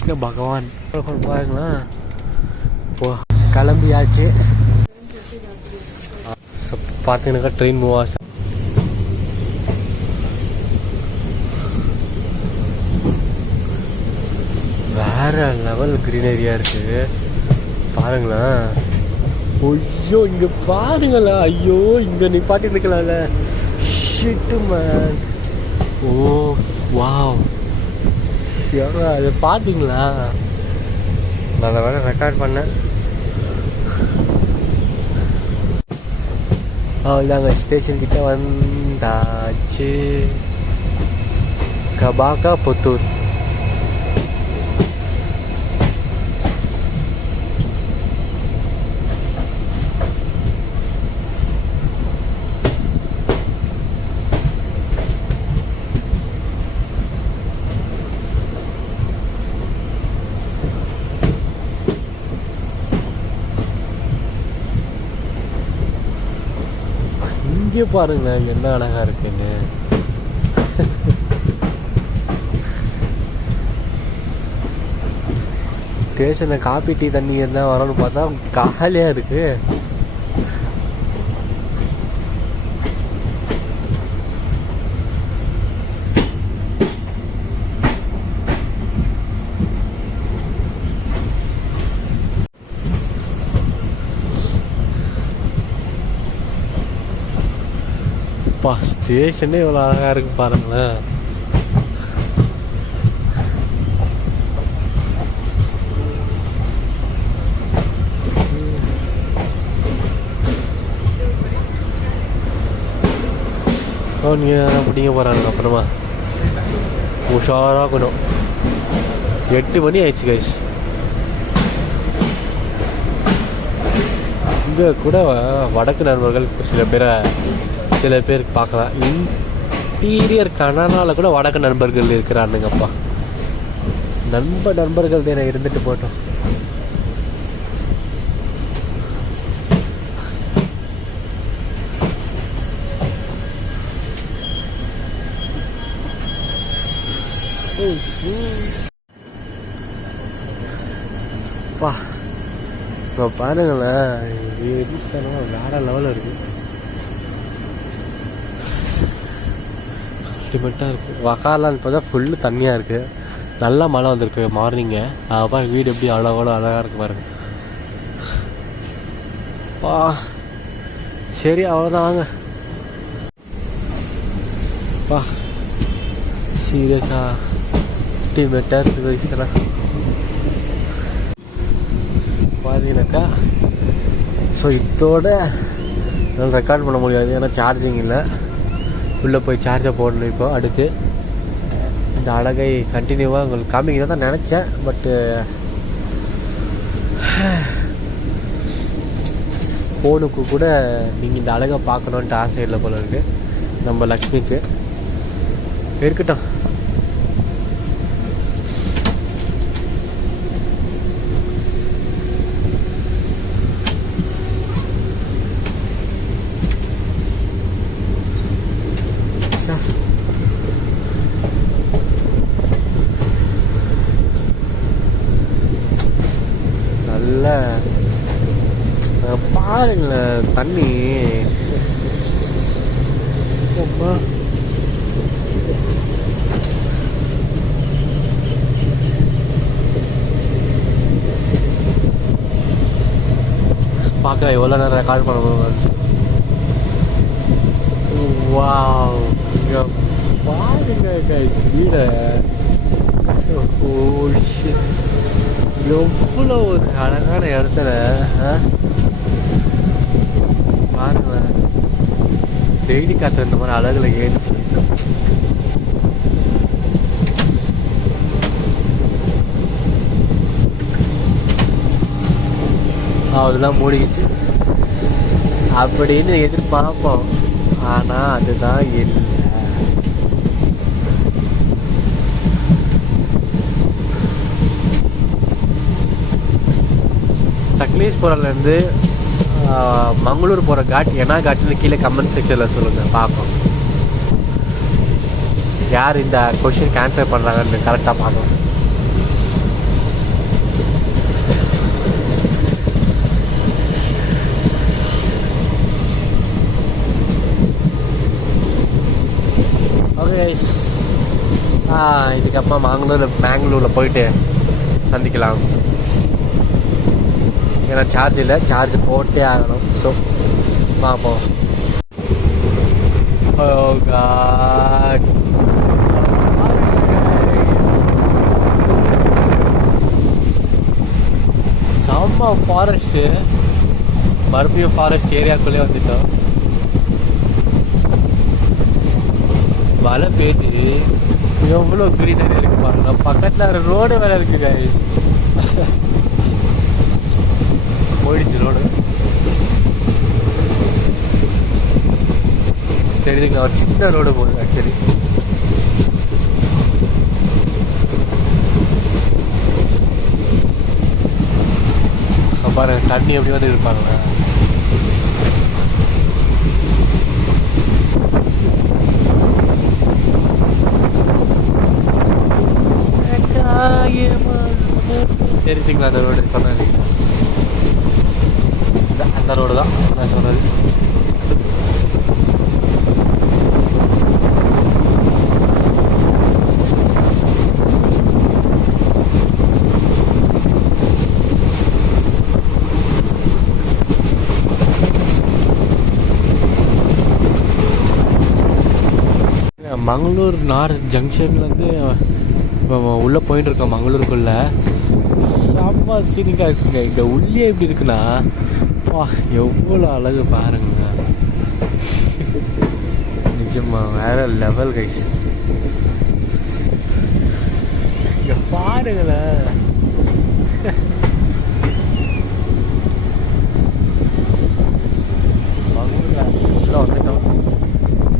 கிருஷ்ண பகவான் பாருங்களா. கிளம்பியாச்சு. பார்த்தீங்கன்னாக்கா ட்ரெயின் மூவ் ஆச்சு. வேற லெவல் க்ரீனரியா இருக்கு பாருங்களேன். ஐயோ இங்க பாருங்களா. ஐயோ இங்க நிப்பாட்டி நிக்கலாம்ல. Shit man. Oh wow. அதை பார்த்தீங்களா? நல்ல வேலை ரெக்கார்ட் பண்ணேன். அவ்வளோதாங்க, ஸ்டேஷன் கிட்ட வந்தாச்சு. கபாக்கா புத்தூர். இங்கே பாருங்களேன் என்ன அழகா இருக்குன்னு. ஸ்டேஷனில் காப்பி டீ தண்ணி என்ன வரணும்னு பார்த்தா காலியாக இருக்கு. ஸ்டேஷனே இவ்வளோ அழகாக இருக்கு பாருங்களேன். நீங்கள் பிடிங்க போகிறாங்க. அப்புறமா உஷாராக இருக்கணும். 8 மணி ஆயிடுச்சு கைஸ். இங்கே கூட வடக்கு நண்பர்கள் சில பேருக்கு பார்க்கலாம். இன்டீரியர் கனடாவில் கூட வடக்கு நண்பர்கள் இருக்கிறானுங்கப்பா. நண்பர்கள் தானே இருந்துட்டு போட்டோம். பா இப்போ பாருங்களேன், வேற லெவலில் இருக்கு. அல்டிமேட்டாக இருக்குது. வகாலான்னு பார்த்தா ஃபுல்லு தண்ணியாக இருக்குது. நல்லா மழை வந்திருக்கு மார்னிங்கு. அப்பா வீடு எப்படி அழகாக இருக்கு பாருங்க. பா சரி அவ்வளோதான் வாங்க. பா சீரியஸா அல்டிமேட்டாக இருக்குது வயசுலாம் பார்த்தீங்கன்னாக்கா. ஸோ இதோட ரெக்கார்ட் பண்ண முடியாது, ஏன்னா சார்ஜிங் இல்லை. உள்ளே போய் சார்ஜை போடணும். இப்போ அடுத்து இந்த அழகை கண்டினியூவாக உங்களுக்கு காமிக்கிறதா தான் நினச்சேன். பட்டு ஃபோனுக்கு கூட நீங்கள் இந்த அழகை பார்க்கணுன்ட்டு ஆசை இல்லை போல இருக்குது நம்ம லக்ஷ்மிக்கு. இருக்கட்டும். நல்ல பாருங்களேன் தண்ணி. பார்க்க எவ்வளோ நேரம் ரெக்கார்ட் பண்ண. வாவ் பாருங்க வீடை. எவ்வளோ ஒரு அழகான இடத்துல பாருங்க. டெய்லி காற்று இந்த மாதிரி அழகுல ஏறிச்சு. அவ்வளோதான் மூடிக்கிச்சு அப்படின்னு எதிர்பார்ப்போம். ஆனால் அதுதான் இல்லை. சக்லேஷ்புரம்லேருந்து மங்களூர் போகிற காட் என்ன காட்டுன்னு கீழே கமெண்ட் செக்ஷனில் சொல்லுங்கள் பார்ப்போம். யார் இந்த கொஷினுக்கு ஆன்சர் பண்ணுறாங்கன்னு கரெக்டாக பார்க்கணும். இதுக்கப்புறம் பெங்களூரில் போயிட்டு சந்திக்கலாம். ஏன்னா சார்ஜ் இல்லை, சார்ஜ் போட்டே ஆகணும். ஸோ பார்ப்போம். Oh God. செம்ம ஃபாரஸ்ட்டு, மறுபடியும் ஃபாரஸ்ட் ஏரியாக்குள்ளே வந்துட்டோம். மழை பெய்யுது, எவ்வளோ க்ரீனரி இருக்கு பாருங்க. பக்கத்தில் ரோடு வேலை இருக்கு கைஸ். போயிடுச்சு ரோடு. தெரியுதுங்களா, ஒரு சின்ன ரோடு போகுது ஆக்சுவலி. பாருங்க தண்ணி எப்படி வந்து இருப்பாங்க. தெரிஞ்சுங்களா அந்த ரோடு சொன்னது, அந்த ரோடு தான் நான் சொன்னது. மங்களூர் நார்த் ஜங்ஷன்லேருந்து உள்ளே போயிட்டு இருக்கோம். மங்களூருக்குள்ளே செம்ம சீனிக்காக இருக்குங்க. இந்த உள்ளே எப்படி இருக்குன்னா, வா எவ்வளோ அழகு பாருங்க. நிஜமா வேற லெவல் கைஸ். இங்கே பாருங்களேன். மங்களூர் வந்துட்டோம்.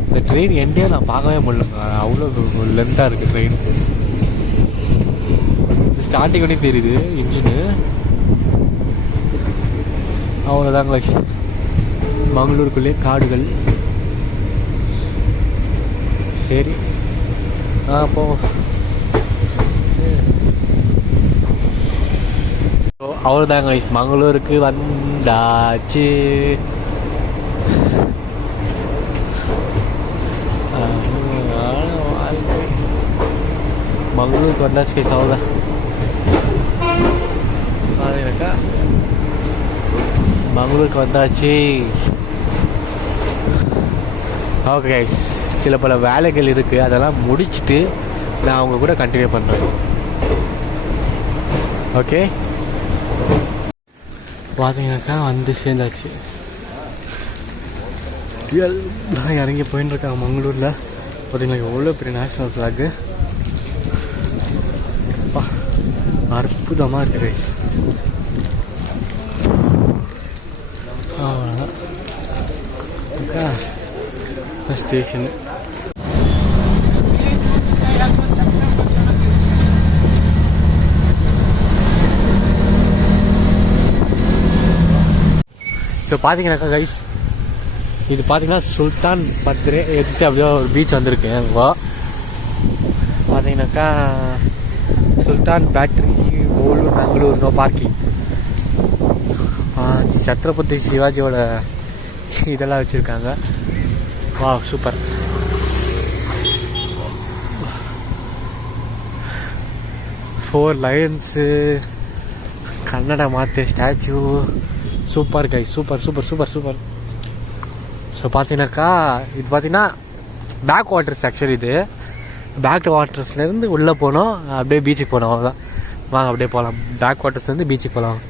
இந்த ட்ரெயின் எண்டே நான் பார்க்கவே முடியலங்க, அவ்வளோ லென்த்தாக இருக்குது ட்ரெயின். இது ஸ்டார்டிங் பண்ணி தெரியுது இன்ஜினு. அவ்வளோதாங்க மங்களூருக்குள்ளே காடுகள். சரி போவோம். அவ்வளோதாங்க மங்களூருக்கு வந்தாச்சு. மங்களூருக்கு வந்தாச்சு கைஸ். அவ்வளோதான். அதுக்கா மங்களூருக்கு வந்தாச்சு. ஓகே கைஸ், சில பல வேலைகள் இருக்குது, அதெல்லாம் முடிச்சுட்டு நான் அவங்க கூட கண்டினியூ பண்ணுறேன். ஓகே பார்த்தீங்கன்னாக்கா வந்து சேர்ந்தாச்சு. எல்லாம் இறங்கி போயின்னு இருக்காங்க மங்களூரில். பார்த்தீங்கன்னா எவ்வளோ பெரிய நேஷ்னல் ஃப்ளாகு. அற்புதமாக இருக்குது ரைஸ். அவ்வளோதான் ஸ்டேஷனு. ஸோ பார்த்தீங்கன்னாக்கா கைஸ், இது பார்த்தீங்கன்னா சுல்தான் பர்த்டே எடுத்து அப்படியே ஒரு பீச் வந்திருக்கு. அங்கே பார்த்தீங்கன்னாக்கா சுல்தான் பேட்டரி ஓலூர் பெங்களூர் நோ பார்க்கிங். சத்ரபதி சிவாஜியோட இதெல்லாம் வச்சுருக்காங்க. Wow super. Four lions, Kannada மாத்து ஸ்டாச்சு. சூப்பர் கை, super super super super. So பார்த்தீங்கன்னாக்கா இது பார்த்தீங்கன்னா பேக் வாட்டர்ஸ். ஆக்சுவலி இது பேக் வாட்டர்ஸ்லேருந்து உள்ளே போனோம், அப்படியே பீச்சுக்கு போனோம். அவ்வளோதான். வாங்க அப்படியே போகலாம். பேக் வாட்டர்ஸ்லேருந்து பீச்சுக்கு போகலாம்.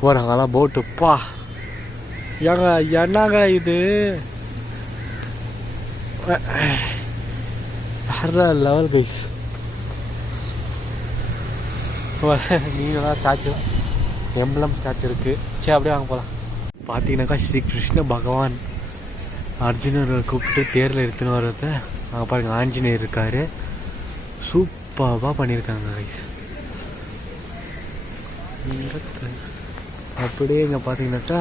போகிறாங்கலாம் போட்டுப்பா. ஏங்க என்னங்க இது வேற லெவல் கைஸ். நீங்களாம் ஸ்டாச்சு, எம்பளம் ஸ்டாச்சு இருக்குது. சரி அப்படியே வாங்க போகலாம். பார்த்தீங்கன்னாக்கா ஸ்ரீ கிருஷ்ண பகவான் அர்ஜுனரை கூப்பிட்டு தேரில் எடுத்துன்னு வர்றத அங்கே பாருங்க, ஆஞ்சநேயர் இருக்கார். சூப்பராக பண்ணியிருக்காங்க கைஸ். அப்படியே இங்கே பார்த்தீங்கன்னாக்கா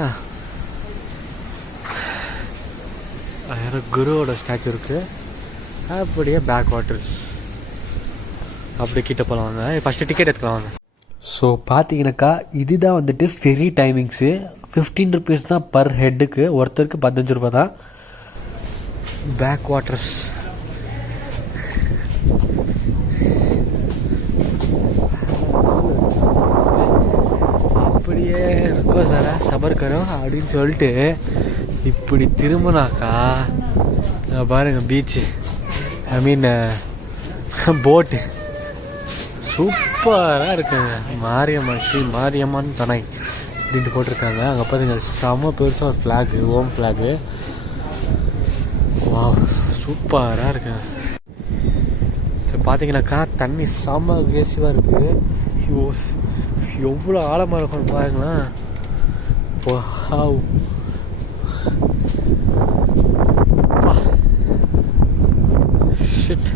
வேறு குருவோட ஸ்டாச்சு இருக்குது. அப்படியே பேக் வாட்டர்ஸ். அப்படி கிட்ட போகலாம் வாங்க. ஃபஸ்ட்டு டிக்கெட் எடுத்துக்கலாம் வாங்க. ஸோ பார்த்தீங்கன்னாக்கா இதுதான் வந்துட்டு ஃபெரி டைமிங்ஸு. 15 rupees தான் பர் ஹெட்டுக்கு. ஒருத்தருக்கு 15 ரூபா தான். பேக் வாட்டர்ஸ் ருக்கோ சாரா சபர் கரோ அப்படின்னு சொல்லிட்டு இப்படி திரும்பினாக்கா பாருங்க பீச்சு, ஐ மீன் போட்டு சூப்பராக இருக்குங்க. மாரியம்மா ஸ்ரீ மாரியம்மன் துணை அப்படின்ட்டு போட்டிருக்காங்க. அங்கே பாருங்க செம்ம பெருசாக ஒரு ஃப்ளாகு, ஓம் ஃப்ளாகு. வா சூப்பராக இருக்குங்க. ஸோ பார்த்தீங்கன்னாக்கா தண்ணி செம்ம அக்ரெசிவாக இருக்குது. எவ்வளோ ஆழமாக இருக்கும்னு பாருங்களேன். Wow shit.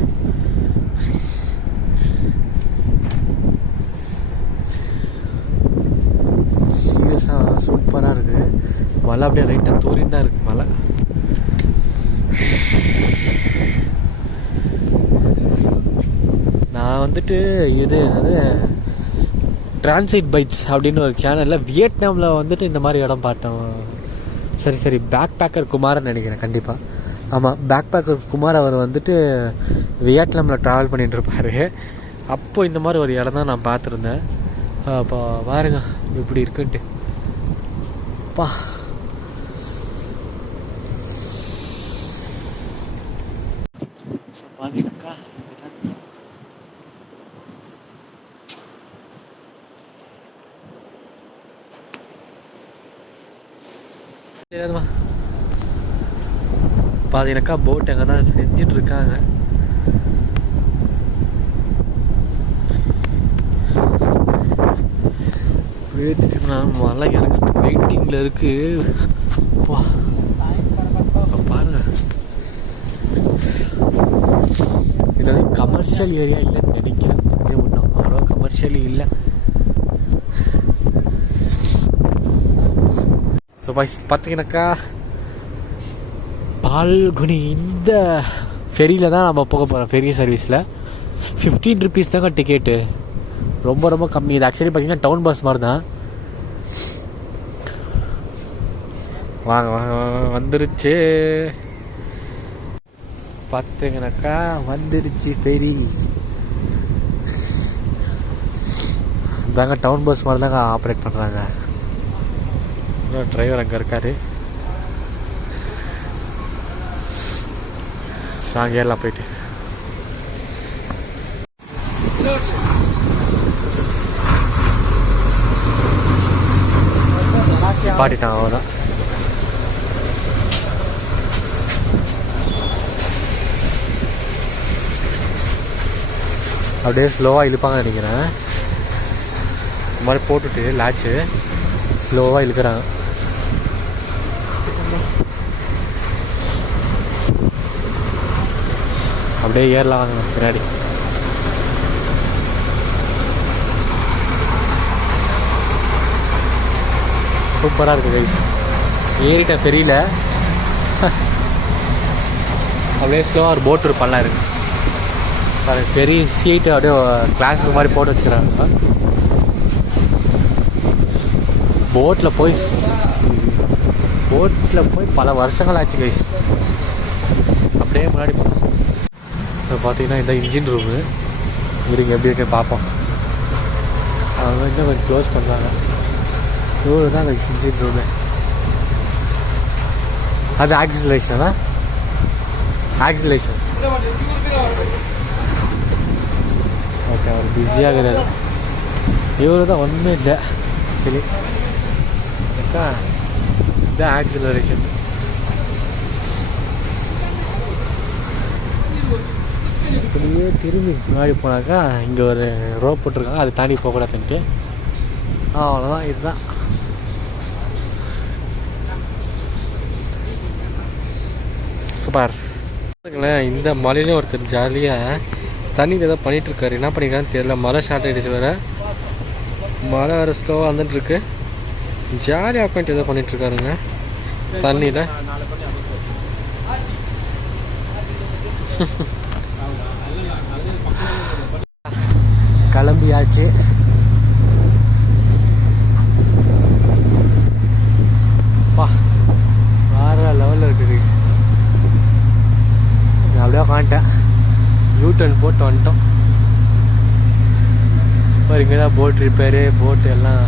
சீரியஸாக சூப்பராக இருக்குது. மழை அப்படியே லைட்டாக தூரின்னு தான் இருக்குது மழை. நான் வந்துட்டு இது என்னது டிரான்சிட் பைட்ஸ் அப்படின்னு ஒரு சேனலில் வியட்நாமில் வந்துட்டு இந்த மாதிரி இடம் பார்த்தோம். சரி பேக் பேக்கர் குமார்னு நினைக்கிறேன். கண்டிப்பாக ஆமாம், பேக் பேக்கர் குமார் அவர் வந்துட்டு வியட்நாமில் ட்ராவல் பண்ணிகிட்ருப்பார். அப்போது இந்த மாதிரி ஒரு இடம் தான் நான் பார்த்துருந்தேன். அப்போ பாருங்க இப்படி இருக்குன்ட்டு பா. பார்த்தீங்கன்னாக்கா பார்த்தீங்கன்னாக்கா போட் எங்கே தான் செஞ்சுட்டு இருக்காங்க. மழை இறங்கிறதுக்கு வெயிட்டிங்கில் இருக்கு. பாருங்க, இது வந்து கமர்ஷியல் ஏரியா இல்லைன்னு நினைக்கிறேன். கொஞ்சம் ஒன்றும் அவ்வளோ கமர்ஷியல் இல்லை. ஸோ பார்த்தீங்கன்னாக்கா பால்குனி இந்த ஃபெரியில் தான் நம்ம போக போகிறோம். ஃபெரி சர்வீஸில் 15 rupees தாங்க டிக்கெட்டு. ரொம்ப கம்மி. இது ஆக்சுவலி பார்த்தீங்கன்னா டவுன் பஸ் மாதிரி தான். வாங்க வந்துருச்சு. பார்த்தீங்கன்னாக்கா வந்துருச்சு ஃபெரி. தாங்க டவுன் பஸ் மாதிரி தாங்க ஆப்ரேட் பண்ணுறாங்க. டிரைவர் அங்கே இருக்கார். நாங்கள் ஏறலாம் போயிட்டு. பாட்டிட்டான் அவ்வளோதான். அப்படியே ஸ்லோவாக இழுப்பாங்க நினைக்கிறேன். இந்த மாதிரி போட்டுட்டு லாச்சு ஸ்லோவாக இழுக்கிறாங்க. அப்படியே ஏறலாம் வாங்க பின்னாடி. சூப்பராக இருக்குது கைஸ். ஏறிட்டேன் ஃபெரியில். அப்படியே ஸ்லோவாக ஒரு போட் இருப்பான்லாம் இருக்குது. பெரிய சீட்டு அப்படியே கிளாஸுக்கு மாதிரி போட்டு வச்சுக்கிறாங்க. போட்டில் போய் பல வருஷங்கள் ஆச்சு கைஸ். அப்படியே முன்னாடி போகணும். ஸோ பார்த்தீங்கன்னா இந்த இன்ஜின் ரூமு இருங்க எப்படி இருக்குன்னு பார்ப்போம். அவங்க இன்னும் கொஞ்சம் க்ளோஸ் பண்ணுறாங்க. இவ்வளோ தான் கைஸ் இன்ஜின் ரூமு. அது ஆக்சிலேஷனா? Oscillation okay. அவர் பிஸியாக கிடையாது. இவரு தான் ஒன்றுமே இல்லை சரி. இதுதான் ஆக்சிலரேஷன். இப்படியே திரும்பி முன்னாடி போனாக்கா இங்கே ஒரு ரோப் போட்டிருக்காங்க. அது தாண்டி போகக்கூடாதுன்ட்டு. அவ்வளோதான். இதுதான் சூப்பர். இந்த மலையிலே ஒருத்தர் ஜாலியாக தண்ணியில் ஏதோ பண்ணிகிட்ருக்காரு. என்ன பண்ணிக்கிறான்னு தெரியல. மழை ஸ்டார்ட் ஆகிடுச்சு வேறு. மழை வேறு ஸ்லோவாக வந்துட்டுருக்கு. ஜாலியாக உட்காந்துட்டு ஏதோ பண்ணிகிட்ருக்காருங்க தண்ணியில். கிளம்பியாச்சு. பா வேறு லெவலில் இருக்குது. அப்படியே உட்காந்துட்டேன். யூட்டர்ன் போட்டு வந்துட்டோம். இப்போ இங்கே தான் போட் ரிப்பேரு, போட்டு எல்லாம்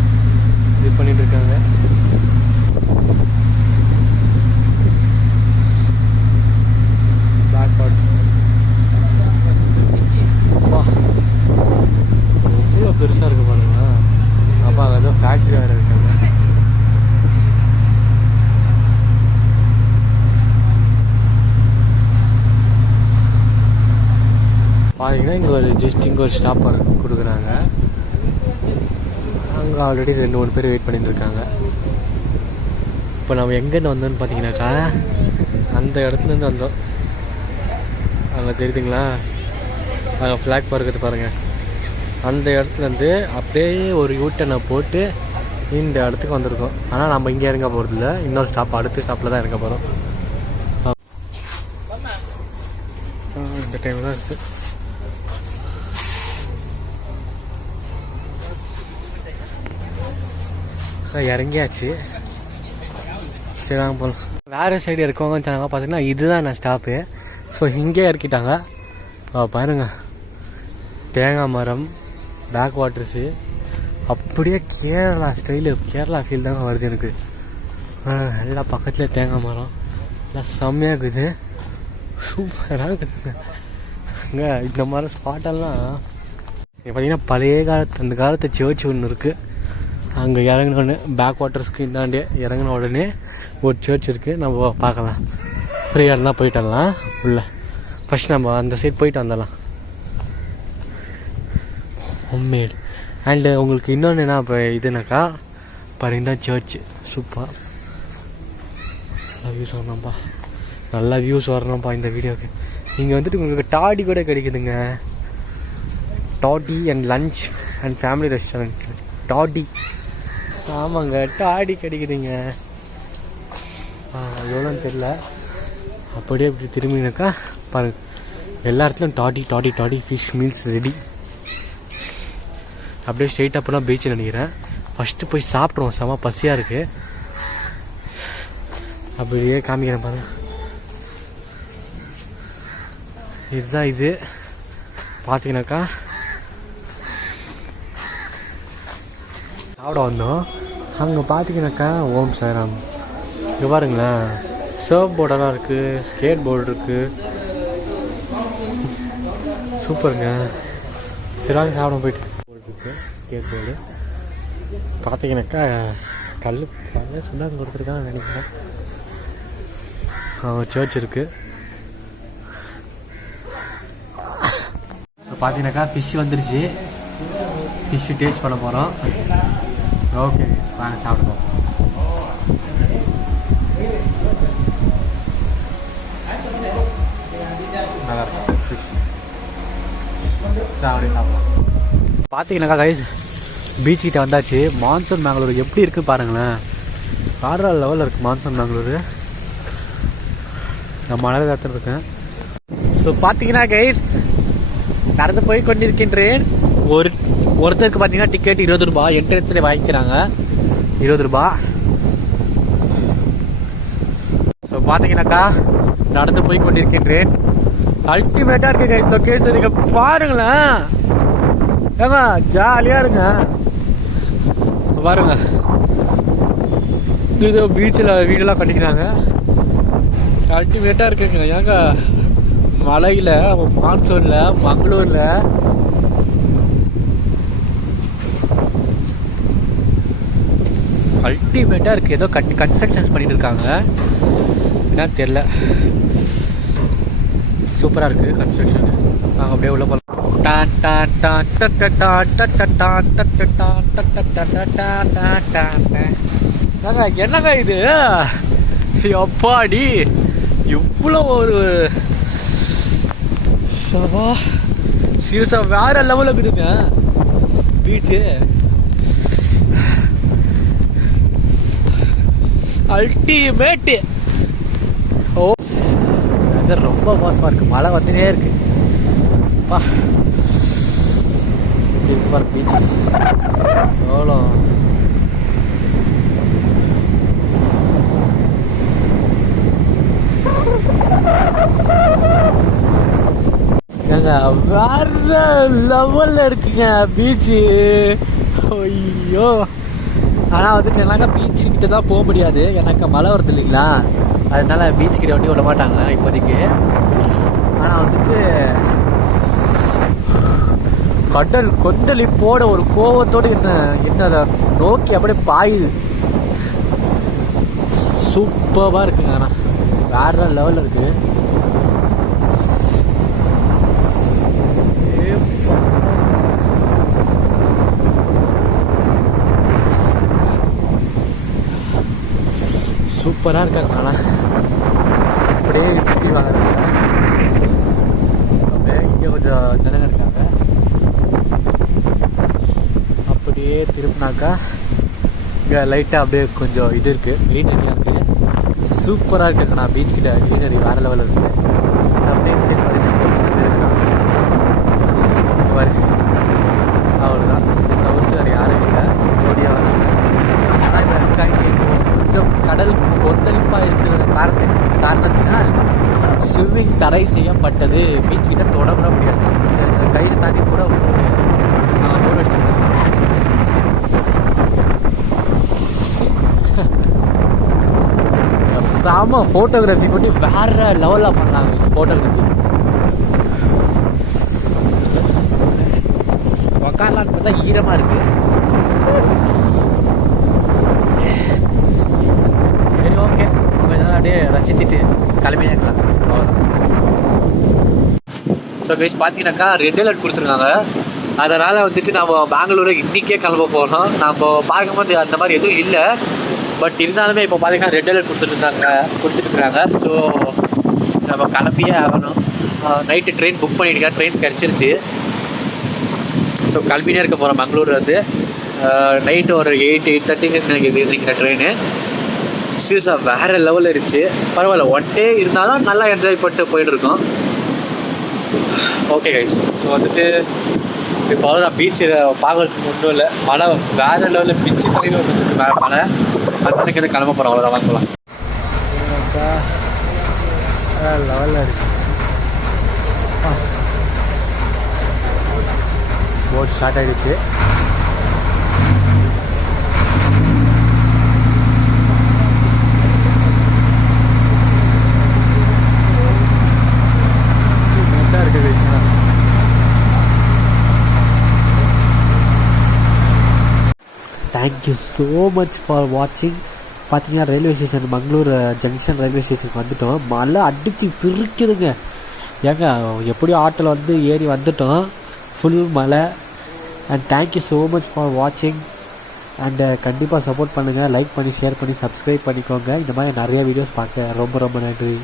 இது பண்ணிகிட்டு இருக்காங்க. பெருசாக இருக்குது பாருங்க. அப்போ அங்கே ஏதோ ஃபேக்ட்ரி வேறு இருக்காங்க. பார்த்தீங்கன்னா இங்கே ஒரு இங்கே ஒரு ஸ்டாப் கொடுக்குறாங்க. அங்கே ஆல்ரெடி 2-3 பேர் வெயிட் பண்ணிட்டு இருக்காங்க. இப்போ நம்ம எங்கேருந்து வந்தோம்னு பார்த்தீங்கன்னாக்கா அந்த இடத்துலேருந்து வந்தோம். அங்கே தெரியுதுங்களா, அங்கே ஃப்ளாக் பார்க்குறது பாருங்கள். அந்த இடத்துலேருந்து அப்படியே ஒரு யூட்டனை போட்டு இந்த இடத்துக்கு வந்திருக்கோம். ஆனால் நம்ம இங்கே இறங்க போகிறதில்ல, இன்னொரு ஸ்டாப் அடுத்த ஸ்டாப்பில் தான் இறங்க போகிறோம். இந்த டைம் தான் இருக்குது. இறங்கியாச்சு. சரி வாங்க போகலாம். வேறு சைடு இருக்கவங்கன்னு சொன்னாங்க. பார்த்தீங்கன்னா இதுதான் நான் ஸ்டாப்பு. ஸோ இங்கே இறக்கிட்டாங்க. பாருங்க, தேங்காய் மரம், பேக் வாட்டர்ஸு, அப்படியே கேரளா ஸ்டைலு, கேரளா ஃபீல் தாங்க வருது எனக்கு. எல்லா பக்கத்தில் தேங்காய் மரம் எல்லாம் செம்மையாக இருக்குது, சூப்பராக இருக்குதுங்க. அங்கே இந்த மாதிரி ஸ்பாட்டெல்லாம் பார்த்தீங்கன்னா பழைய காலத்து அந்த காலத்து சர்ச் ஒன்று இருக்குது. அங்கே இறங்கினோடனே பேக் வாட்டர்ஸ்க்கு இந்தாண்டே இறங்கின உடனே ஒரு சர்ச் இருக்குது. நம்ம பார்க்கலாம். ஃப்ரீயாக இருந்தால் போயிட்டு வரலாம் உள்ளே. ஃபஸ்ட் நம்ம அந்த சைட் போயிட்டு வந்துடலாம். ஹோம்மேட். அண்டு உங்களுக்கு இன்னொன்று என்ன இப்போ இதுனாக்கா பாருங்க, தான் சர்ச்சு சூப்பர். நல்லா வியூஸ் வரணும்ப்பா, நல்லா வியூஸ் வரணும்ப்பா இந்த வீடியோவுக்கு. இங்கே வந்துட்டு உங்களுக்கு டாடி கூட கிடைக்குதுங்க. Daddy and lunch and family restaurant. Daddy, ஆமாங்க, டாடி கிடைக்குதுங்க. எவ்வளோன்னு தெரியல. அப்படியே இப்படி திரும்பினாக்கா பாருங்க, எல்லா இடத்துலையும் daddy daddy daddy fish meals ready. அப்படியே ஸ்ட்ரெயிட்டாக போனால் பீச்சு நினைக்கிறேன். ஃபஸ்ட்டு போய் சாப்பிட்ருவோம், செம பசியாக இருக்குது. அப்படியே காமிக்கிறேன் பாருங்க. இதுதான் இது பார்த்தீங்கன்னாக்கா சாப்பிட வந்தோம். அங்கே பார்த்தீங்கன்னாக்கா ஓம் சாய்ராம். இங்கே பாருங்களேன், சர்ஃப் போர்டெல்லாம் இருக்குது, ஸ்கேட் போர்டு இருக்குது, சூப்பருங்க. சிறாங்க சாப்பிட போயிட்டு போர்டு இருக்குது, ஸ்கேட் போர்டு பார்த்தீங்கன்னாக்கா கல் சுண்ணாங்க கொடுத்துருக்காங்கன்னு நினைக்கிறேன். சர்ச் இருக்குது. பார்த்தீங்கன்னாக்கா ஃபிஷ் வந்துருச்சு. ஃபிஷ்ஷு டேஸ்ட் பண்ண போகிறோம். ஓகே வாங்க சாப்பிடுவோம். நல்லா இருக்கும் ஃபிஷ். அப்படியே சாப்பிடலாம். பார்த்தீங்கன்னாக்கா கைஸ் பீச் கிட்ட வந்தாச்சு. மான்சூன் மேங்களூர் எப்படி இருக்குது பாருங்களேன். வேற லெவலில் இருக்குது மான்சூன் மேங்களூர். நான் மழை காத்துட்டு இருக்கேன். ஸோ பார்த்தீங்கன்னா கைஸ் நடந்து போய் கொண்டிருக்கின்றேன். ஒருத்தருக்கு பார்த்தீங்கன்னா டிக்கெட் 20 ரூபாய், என்ட்ரன்ஸ்லேயே வாங்கிக்கிறாங்க 20 ரூபாய். ஸோ பார்த்தீங்கன்னாக்கா நடந்து போய் கொண்டிருக்கின்றேன். அல்டிமேட்டாக இருக்கு கைஸ் லொக்கேஷன். நீங்கள் பாருங்களேன், ஏங்க ஜாலியாக இருங்க. பாருங்க, இது பீச்சில் வீடெல்லாம் கட்டிக்கிறாங்க. அல்டிமேட்டாக இருக்குங்க. ஏங்க மலையில், மான்சூனில், மங்களூரில் அல்டிமேட்டாக இருக்குது. ஏதோ கன்ஸ்ட்ரக்ஷன்ஸ் பண்ணிட்டு இருக்காங்க, என்னன்னு தெரில. சூப்பராக இருக்குது கன்ஸ்ட்ரக்ஷன். நாங்கள் அப்படியே உள்ள போகலாம். என்னங்க இது, அப்பாடி இவ்வளோ ஒரு சீரியஸாக வேற லெவலில் இருக்குதுங்க பீச்சு. அல்டிமேட்டு. ஓ வெதர் ரொம்ப மோசமாக இருக்குது, மழை வந்துனே இருக்குது. பா இருக்கு பாரு பீச் எவ்வளோ. வேற லெவலில் இருக்குங்க பீச்சு. ஐயோ, ஆனால் வந்துட்டு என்னக்கா பீச்சுக்கிட்ட தான் போக முடியாது, எனக்கு மழை வருது இல்லைங்களா, அதனால பீச்சுக்கிட்ட வண்டி விட மாட்டாங்க இப்போதைக்கு. ஆனால் வந்துட்டு கடல் கொந்தளிப்போட ஒரு கோவத்தோடு என்ன அதை நோக்கி அப்படியே பாயுது. சூப்பராக இருக்குங்க. ஆனால் வேற லெவலில் இருக்கு. சூப்பராக இருக்காங்க. ஆனால் அப்படியே சுற்றி வாங்க. இங்கே கொஞ்சம் ஜனங்க இருக்காங்க. அப்படியே திருப்பினாக்கா இங்கே லைட்டாக அப்படியே கொஞ்சம் இது இருக்குது, க்ரீனரியாக இருக்குது. சூப்பராக இருக்குங்கண்ணா. பீச் கிட்ட க்ரீனரி வேறு லெவலில் இருக்குது. அப்படியே சைட் அவ்வளோதான். தவிர்த்து வேறு யாரும் இல்லை. ஜோடியாக வராங்க. ஆனால் இப்போ இருக்காங்க கொஞ்சம் கடல் ஒத்தளிப்பாக இருக்கிற காரணத்தினால் ஸ்விம்மிங் தடை செய்யப்பட்டது. பீச் கிட்ட தொடர முடியாது. இந்த கயிறு தாண்டி கூட ஊர் வச்சுட்டு செம ஃபோட்டோகிராஃபி மட்டும் வேற லெவலில் பண்ணாங்க. ஃபோட்டோகிராஃபி உக்காரலான்னு பார்த்தா ஈரமாக இருக்கு. சரி, ஓகே, கொஞ்ச நேரம் அப்படியே ரசிச்சுட்டு கிளம்பினே இருக்கலாம். ஸோ கைஸ் பார்த்தீங்கன்னாக்கா ரெட் அலர்ட் கொடுத்துருக்காங்க. அதனால் வந்துட்டு நம்ம பெங்களூரு இன்றைக்கே கிளம்ப போகிறோம். நம்ம பார்க்கும்போது அந்த மாதிரி எதுவும் இல்லை. பட் இருந்தாலுமே இப்போ பார்த்தீங்கன்னா ரெட் அலர்ட் கொடுத்துட்டுருக்காங்க. ஸோ நம்ம கிளம்பியே ஆகணும். நைட்டு ட்ரெயின் புக் பண்ணியிருக்கேன். ட்ரெயின் கிடச்சிருச்சு. ஸோ கிளம்பினே இருக்க போகிறோம். பெங்களூர் வந்து நைட்டு ஒரு 8:30 நினைக்கிற ட்ரெயின். சீரியஸாக வேறு லெவலில் இருந்துச்சு. பரவாயில்ல, ஒன் டே இருந்தாலும் நல்லா என்ஜாய் பண்ணிட்டு போயிட்டுருக்கோம். ஓகே கைஸ், ஸோ வந்துட்டு இப்போ அவ்வளோதான். பீச்சு பார்க்கறதுக்கு ஒன்றும் இல்லை. மழை வேறு லெவலில் பிச்சு தலையில் வந்துட்டு வேறு மழை. அதனால கிட்ட கிளம்ப போகிறோம். அவ்வளோதான், வாங்கலாம். லெவலில் இருக்கு. போட் ஸ்டார்ட் ஆகிடுச்சு. தேங்க்யூ ஸோ மச் ஃபார் வாட்சிங். பார்த்தீங்கன்னா railway station Mangalore junction railway ஸ்டேஷனுக்கு வந்துவிட்டோம். மழை அடித்து பிரிக்குதுங்க. ஏங்க எப்படியோ ஆட்டோவில் வந்து ஏறி வந்துவிட்டோம். ஃபுல் மழை. And thank you so much for வாட்சிங். அண்டு கண்டிப்பாக சப்போர்ட் பண்ணுங்கள். லைக் பண்ணி, ஷேர் பண்ணி, சப்ஸ்கிரைப் பண்ணிக்கோங்க. இந்த மாதிரி நிறைய வீடியோஸ் பார்க்க ரொம்ப ரொம்ப நன்றி.